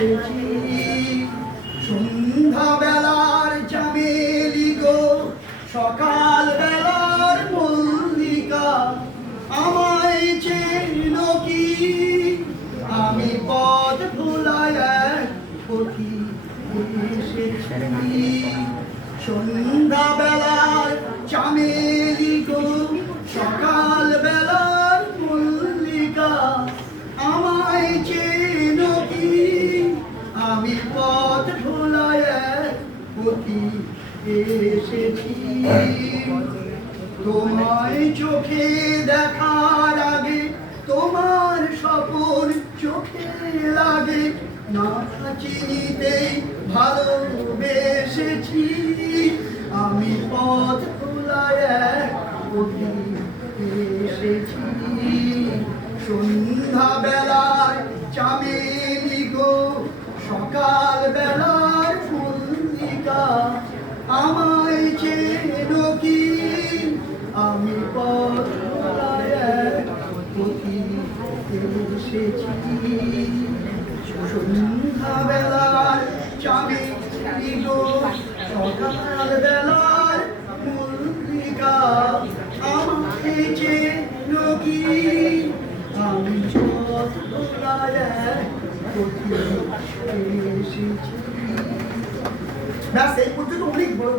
এসেছি সন্ধ্যা বেলার চামেলি গো, সকাল বেলার মল্লিকা, আমায় চেনো কি? আমি পথ ভোলায় এক পথি এসেছি সন্ধ্যা বেলার চামেলি গো, সকাল বেলার মল্লিকা, আমায় চেনো কি? আমি পথ ভোলায় এক পথি এসেছি তোমায় চোখে দেখার আগে, তোমার স্বপন চোখে লাগে না চিনিতেই ভালোবেসেছি। আমি পথ ভোলায় এক পথি এসেছি সন্ধ্যা বেলার চামেলি গো, সকাল বেলার মল্লিকা, আমায় চেনো কি? আমি পথ ভোলায় এক পথি এসেছি সন্ধ্যা বেলার চামেলি গো, সকাল বেলার মল্লিকা, আমায় চেনো কি? আমি পথ ভোলায় এক পথি এসেছি। ব্যাস এই পর্যন্ত অনেক বড়।